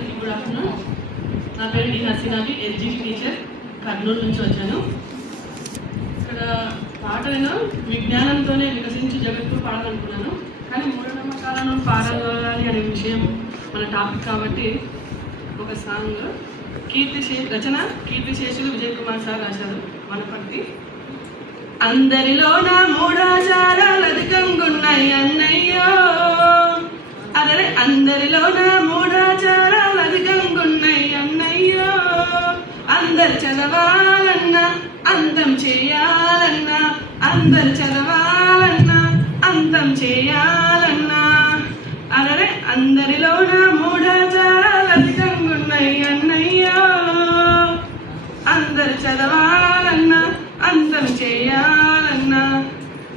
అందరికీ good afternoon. నా పేరు D Hasinabi L G teacher Kurnool నుంచి వచ్చాను. ఇక్కడ పాటలను విజ్ఞానంతోనే వికసించి జగత్తు పాడాలనుకున్నాను. కానీ మూఢనమ్మకాలను పాడాలి అనే విషయం మన టాపిక్ కాబట్టి ఒక సాంగ్. కీర్తిశే రచన కీర్తి శేషులు విజయ్ కుమార్ సార్ రాశారు. వనపర్తి. అందరిలోన మూఢాచారాలు అధికంగున్నాయి అన్నయ్యో. అదే అందరిలోన నా అందరు చదవాలన్నా అంతం చేయాలన్నా అందరు చదవాలన్నా అంతం చేయాలన్నా. అరే నా మూఢాచారాలు అధికంగున్నాయి అన్నయ్యో. అందరు చదవాలన్నా అందం చేయాలన్నా.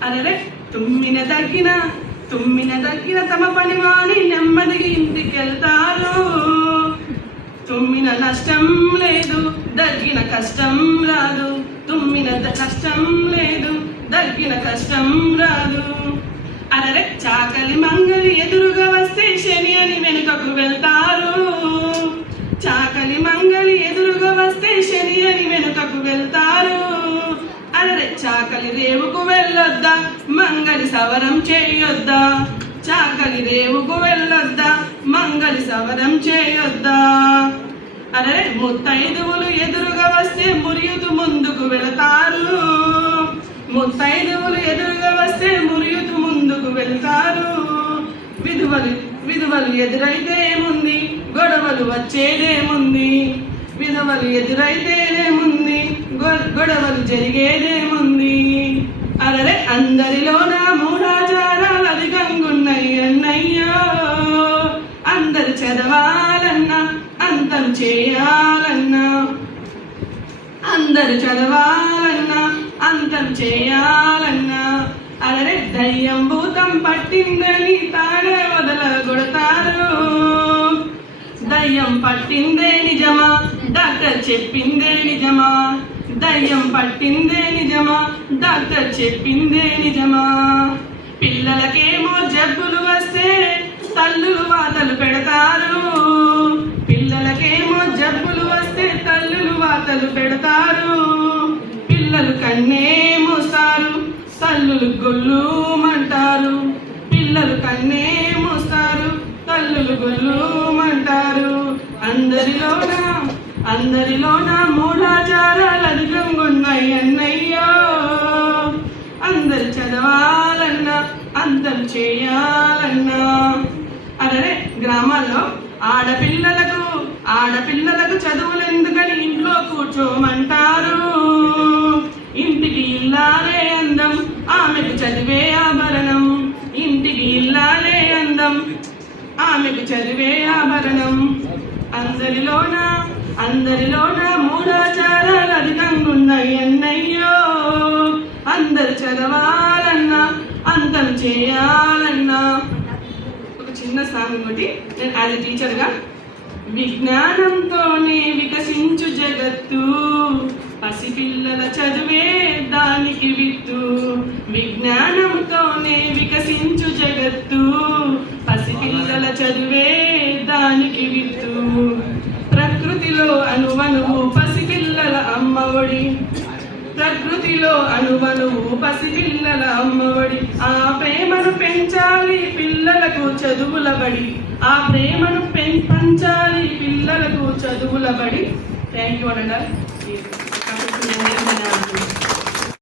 అరే తుమ్మిన తగ్గిన తుమ్మిన తగ్గిన తమ పని వాణి నెమ్మది తుమ్మిన నష్టం లేదు దగ్గిన కష్టం రాదు. తుమ్మిన కష్టం లేదు దగ్గిన కష్టం రాదు. అలరే చాకలి మంగలి ఎదురుగా వస్తే శని అని వెనుకకు వెళ్తారు. చాకలి మంగలి ఎదురుగా వస్తే శని అని వెనుకకు వెళ్తారు. అలరే చాకలి రేవుకు వెళ్ళొద్దా? మంగలి సవరం చేయొద్దా? చాకలి రేవుకు వెళ్ళొద్దా? మంగలి సవరం చేయొద్దా? అరే ముత్తైదువులు ఎదురుగా వస్తే మురియుతు ముందుకు వెళతారు. ముత్తైదువులు ఎదురుగా వస్తే మురియుతు ముందుకు వెళతారు. విధువలు విధువలు ఎదురైతే ఏముంది గొడవలు వచ్చేదేముంది? విధవలు ఎదురైతేనేముంది? గొడవలు జరిగేదేముంది? అరే అందరిలోన మూఢాచారాలు చదవాలన్నా అంతం చేయాలన్నా. అందరు చదవాలన్నా అంతం చేయాలన్నా. అరే దయ్యం భూతం పట్టిందని తానే వదలగొడతారు దయ్యం పట్టిందే నిజమా? డాక్టర్ చెప్పిందే నిజమా? దయ్యం పట్టిందే నిజమా? డాక్టర్ చెప్పిందే నిజమా? మొదలు పెడతారు. పిల్లలకేమో జబ్బులు వస్తే తల్లులు వాతలు పెడతారు. పిల్లలు కన్నే మోస్తారు తల్లులు గొల్లుమంటారు. పిల్లలు కన్నే మోస్తారు తల్లులు గొల్లుమంటారు. అందరిలోన అందరిలోన మో ఆడపిల్లలకు ఆడపిల్లలకు చదువులు ఎందుకని ఇంట్లో కూర్చోమంటారు? ఇంటికి ఇల్లాలే అందం ఆమెకు చదివే ఆభరణం. ఇంటికి ఇల్లాలే అందం ఆమెకు చదివే ఆభరణం. అందరిలోన అందరిలోన మూడాచారాలు అధికంగా ఉన్నాయి అన్నయ్యో. అందరు చదవాలన్నా ఒక సాంగ్ ఒకటి నేను యాజ్ టీచర్గా విజ్ఞానంతోనే వికసించు జగత్తు. పసిపిల్లల చదువే దానికి విత్తు. విజ్ఞానంతోనే వికసించు జగత్తు. పసిపిల్లల చదువే దానికి విత్తు. ప్రకృతిలో అనువనువు పసిపిల్లల అమ్మఒడి ప్రకృతిలో పసి పిల్లల అమ్మఒడి. ఆ ప్రేమను పెంచాలి పిల్లలకు చదువుల బడి. ఆ ప్రేమను పెం పిల్లలకు చదువుల బడి. థ్యాంక్ యూ అండి